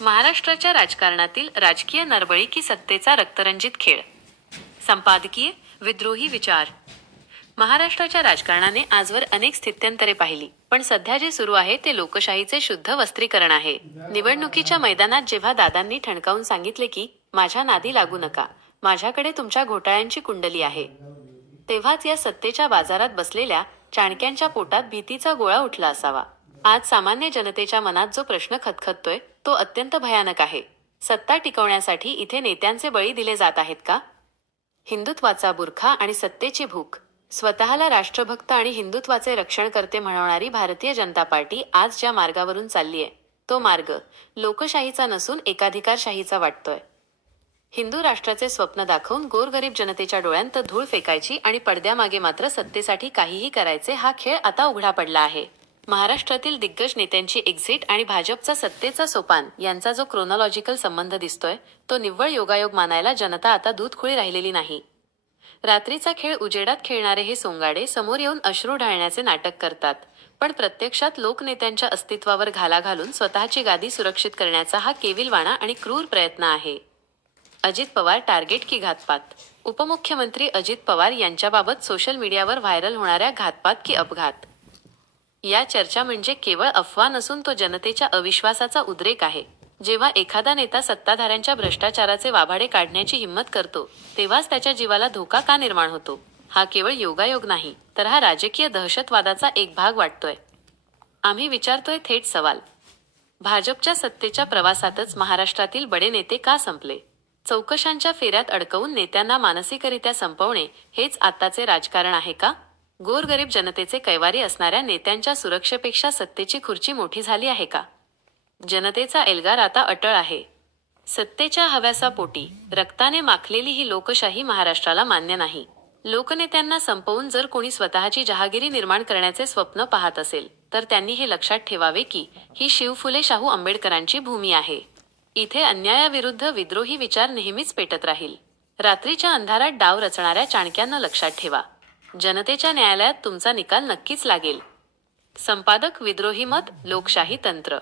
महाराष्ट्राच्या राजकारणातील राजकीय नरबळी की सत्तेचा रक्तरंजित खेळ. संपादकीय विद्रोही विचार. महाराष्ट्राच्या राजकारणाने आजवर अनेक स्थित्यंतरे पाहिली, पण सध्या जे सुरू आहे ते लोकशाहीचे शुद्ध वस्त्रीकरण आहे. निवडणुकीच्या मैदानात जेव्हा दादांनी ठणकावून सांगितले की माझ्या नादी लागू नका, माझ्याकडे तुमच्या घोटाळ्यांची कुंडली आहे, तेव्हाच या सत्तेच्या बाजारात बसलेल्या चाणक्यांच्या पोटात भीतीचा गोळा उठला असावा. आज सामान्य जनतेच्या मनात जो प्रश्न खतखततोय तो अत्यंत भयानक आहे. सत्ता टिकवण्यासाठी इथे नेत्यांचे बळी दिले जात आहेत का? हिंदुत्वाचा बुरखा आणि सत्तेची भूक. स्वतःला राष्ट्रभक्त आणि हिंदुत्वाचे रक्षणकर्ते म्हणवणारी भारतीय जनता पार्टी आज ज्या मार्गावरून चाललीय तो मार्ग लोकशाहीचा नसून एकाधिकारशाहीचा वाटतोय. हिंदू राष्ट्राचे स्वप्न दाखवून गोरगरीब जनतेच्या डोळ्यांत धूळ फेकायची आणि पडद्यामागे मात्र सत्तेसाठी काहीही करायचे, हा खेळ आता उघडा पडला आहे. महाराष्ट्रातील दिग्गज नेत्यांची एक्झिट आणि भाजपचा सत्तेचा सोपान यांचा जो क्रोनॉलॉजिकल संबंध दिसतोय तो निव्वळ योगायोग मानायला जनता आता दूधखुळी राहिलेली नाही. रात्रीचा खेळ उजेडात खेळणारे हे सोंगाडे समोर येऊन अश्रू ढाळण्याचे नाटक करतात, पण प्रत्यक्षात लोकनेत्यांच्या अस्तित्वावर घाला घालून स्वतःची गादी सुरक्षित करण्याचा हा केविलवाणा आणि क्रूर प्रयत्न आहे. अजित पवार टार्गेट की घातपात. उपमुख्यमंत्री अजित पवार यांच्याबाबत सोशल मीडियावर व्हायरल होणाऱ्या घातपात की अपघात या चर्चा म्हणजे केवळ अफवा नसून तो जनतेच्या अविश्वासाचा उद्रेक आहे. जेव्हा एखादा नेता सत्ताधाऱ्यांच्या भ्रष्टाचाराचे वाभाडे काढण्याची हिंमत करतो तेव्हाच त्याच्या जीवाला धोका का निर्माण होतो? हा केवळ योगायोग नाही, तर हा राजकीय दहशतवादाचा एक भाग वाटतोय. आम्ही विचारतोय थेट सवाल. भाजपच्या सत्तेच्या प्रवासातच महाराष्ट्रातील बडे नेते का संपले? चौकशांच्या फेऱ्यात अडकवून नेत्यांना मानसिकरित्या संपवणे हेच आत्ताचे राजकारण आहे का? गोरगरीब जनतेचे कैवारी असणाऱ्या नेत्यांच्या सुरक्षेपेक्षा सत्तेची खुर्ची मोठी झाली आहे का? जनतेचा एल्गार आता अटळ आहे. सत्तेच्या हव्यासापोटी रक्ताने माखलेली ही लोकशाही महाराष्ट्राला मान्य नाही. लोकनेत्यांना संपवून जर कोणी स्वतःची जहागिरी निर्माण करण्याचे स्वप्न पाहत असेल तर त्यांनी हे लक्षात ठेवावे की ही शिवफुले शाहू आंबेडकरांची भूमी आहे. इथे अन्यायाविरुद्ध विद्रोही विचार नेहमीच पेटत राहील. रात्रीच्या अंधारात डाव रचणाऱ्या चाणक्यांना लक्षात ठेवा. जनतेच्या न्यायालयात तुमचा निकाल नक्कीच लागेल. संपादक विद्रोही मत, लोकशाही तंत्र.